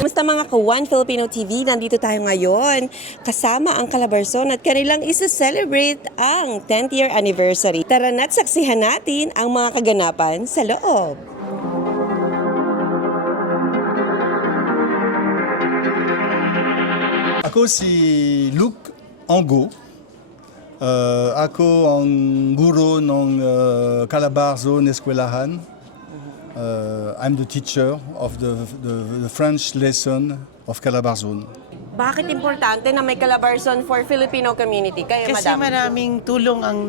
Kamusta mga ka-One Filipino TV? Nandito tayo ngayon kasama ang Calabarzon at kanilang isa-celebrate ang 10th year anniversary. Tara na't saksihan natin ang mga kaganapan sa loob. Ako si Luke Ango. Ako ang guro ng Calabarzon Eskwelahan. I'm the teacher of the French lesson of Calabarzon. Bakit importante na may Calabarzon for Filipino community? Kayo, Kasi madam? maraming tulong ang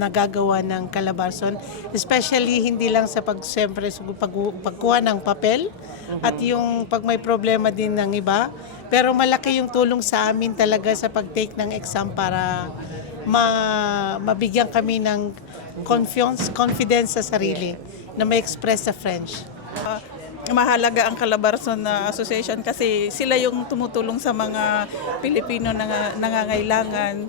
nagagawa ng Calabarzon, especially hindi lang sa pagkuha ng papel at yung pag may problema din ng iba, pero malaki yung tulong sa amin talaga sa pag-take ng exam para mabigyan kami ng confidence sa sarili na ma-express sa French. Mahalaga ang Calabarzon Association kasi sila yung tumutulong sa mga Pilipino na nangangailangan,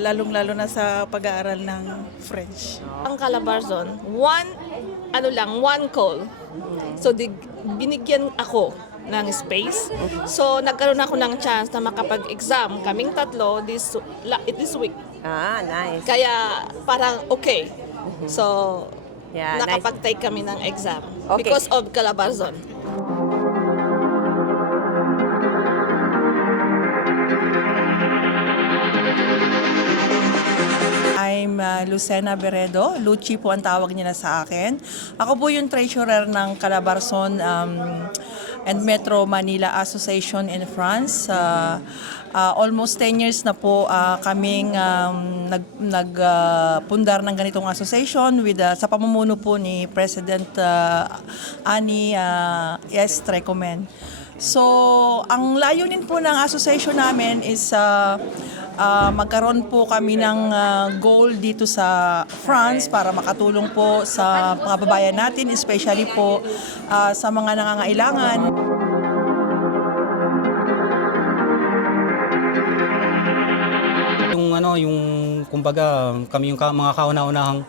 lalong-lalo na sa pag-aaral ng French. Ang Calabarzon, one call. So binigyan ako ng space. So nagkaroon ako ng chance na makapag-exam kaming tatlo this week. Ah, nice. Kaya parang okay. So Yeah, nice. nakapag-take kami ng exam Okay. because of Calabarzon. I'm Lucena Beredo. Luchi po ang tawag nila sa akin. Ako po yung treasurer ng Calabarzon and Metro Manila Association in France. Almost 10 years na po kaming nagpundar ng ganitong association with sa pamumuno po ni President Ani S. Trecomen. So, ang layunin po ng association namin is magkaroon po kami ng goal dito sa France para makatulong po sa mga babayan natin, especially po sa mga nangangailangan. Yung kumbaga kami yung mga kauna-unahang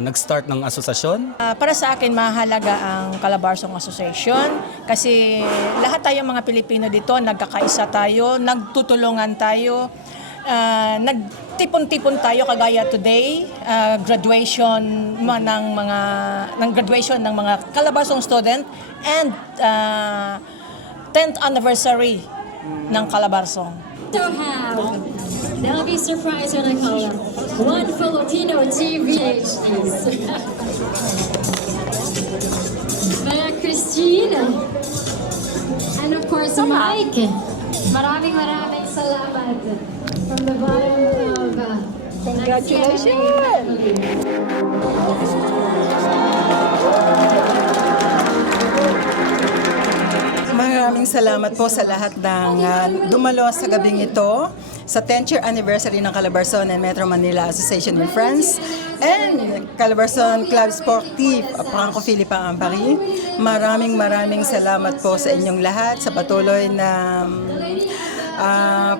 nag-start ng asosasyon. Para sa akin, mahalaga ang Calabarzon Association kasi lahat tayong mga Pilipino dito, nagkakaisa tayo, nagtutulungan tayo, nagtipon-tipon tayo kagaya today, graduation ng mga Calabarzon student and 10th anniversary ng Calabarzon. So how? They'll be surprised when I call them One Filipino TV. Mga Christine. And of course, Mike. Maraming salamat from the bottom of congratulations! Maraming salamat po sa lahat ng dumalo sa gabing ito sa 10th year anniversary ng Calabarzon and Metro Manila Association in France and Calabarzon Club Sportif Franco-Philippe en Paris. Maraming salamat po sa inyong lahat sa patuloy na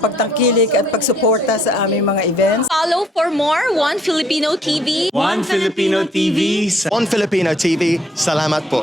pagtangkilik at pagsuporta sa aming mga events. Follow for more One Filipino TV. One Filipino TV. One Filipino TV. Salamat po.